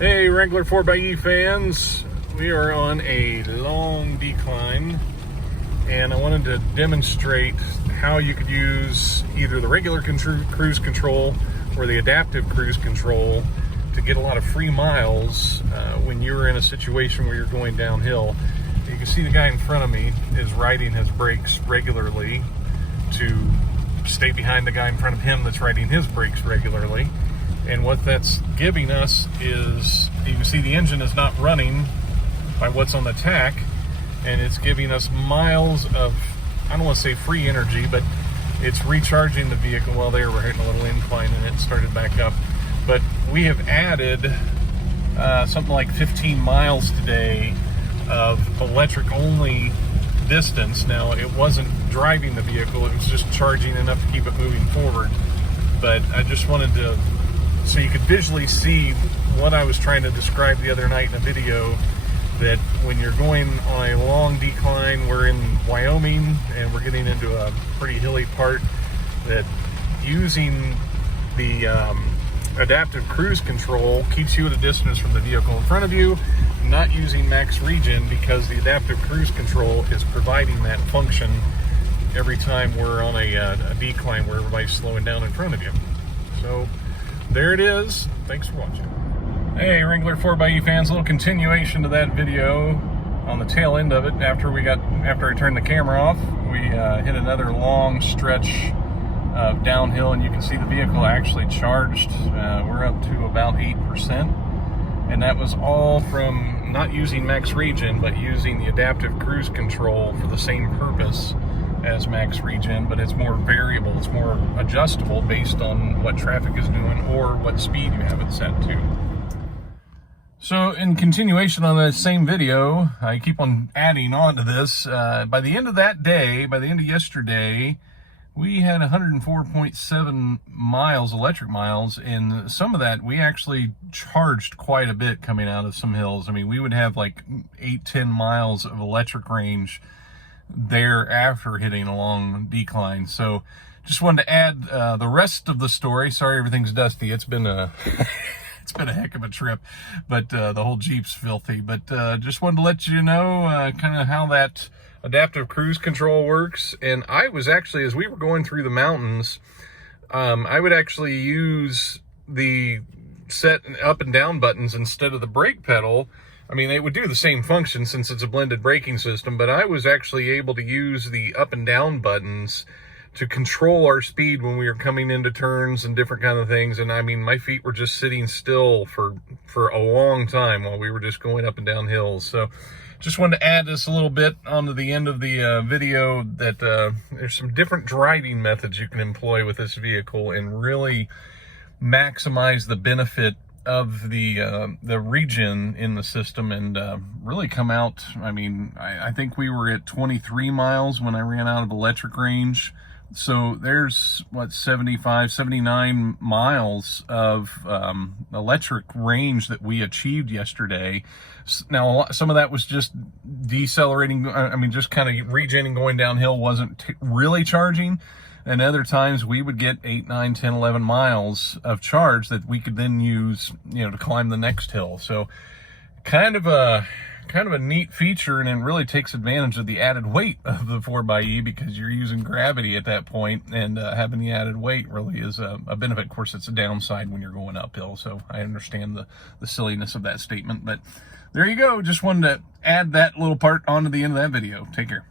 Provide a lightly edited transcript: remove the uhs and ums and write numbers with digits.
Hey Wrangler 4xe fans, we are on a long decline and I wanted to demonstrate how you could use either the regular cruise control or the adaptive cruise control to get a lot of free miles when you're in a situation where you're going downhill. You can see the guy in front of me is riding his brakes regularly to stay behind the guy in front of him that's riding his brakes regularly. And what that's giving us is, you can see the engine is not running by what's on the tack, and it's giving us miles of, I don't want to say free energy, but it's recharging the vehicle. Well, there we're hitting a little incline and it started back up. But we have added something like 15 miles today of electric only distance. Now, it wasn't driving the vehicle, it was just charging enough to keep it moving forward. But I just wanted to, so you could visually see what I was trying to describe the other night in a video, that when you're going on a long decline, we're in Wyoming and we're getting into a pretty hilly part, that using the adaptive cruise control keeps you at a distance from the vehicle in front of you, not using Max Regen, because the adaptive cruise control is providing that function every time we're on a decline where everybody's slowing down in front of you. So there it is. Thanks for watching. Hey Wrangler 4xe fans, a little continuation to that video. On the tail end of it, after I turned the camera off, we hit another long stretch of downhill, and you can see the vehicle actually charged. We're up to about 8%, and that was all from not using Max Regen, but using the adaptive cruise control for the same purpose as Max Regen, but it's more variable, it's more adjustable based on what traffic is doing or what speed you have it set to. So in continuation on that same video, I keep on adding on to this. By the end of that day, by the end of yesterday, we had 104.7 miles, electric miles, and some of that we actually charged quite a bit coming out of some hills. I mean, we would have like 8-10 miles of electric range there after hitting a long decline. So just wanted to add the rest of the story. Sorry everything's dusty. It's been a it's been a heck of a trip, but the whole Jeep's filthy. But just wanted to let you know kind of how that adaptive cruise control works. And I was actually, as we were going through the mountains, I would actually use the set up and down buttons instead of the brake pedal. I mean, they would do the same function since it's a blended braking system, but I was actually able to use the up and down buttons to control our speed when we were coming into turns and different kind of things. And I mean, my feet were just sitting still for a long time while we were just going up and down hills. So just wanted to add this a little bit onto the end of the video, that there's some different driving methods you can employ with this vehicle and really maximize the benefit of the regen in the system, and really come out. I mean, I think we were at 23 miles when I ran out of electric range. So there's what, 75, 79 miles of electric range that we achieved yesterday. Now, some of that was just decelerating. I mean, just kind of regenning going downhill, wasn't really charging. And other times we would get 8, 9, 10, 11 miles of charge that we could then use, you know, to climb the next hill. So kind of a neat feature, and it really takes advantage of the added weight of the 4xe, because you're using gravity at that point, and having the added weight really is a benefit. Of course, it's a downside when you're going uphill, so I understand the silliness of that statement. But there you go. Just wanted to add that little part onto the end of that video. Take care.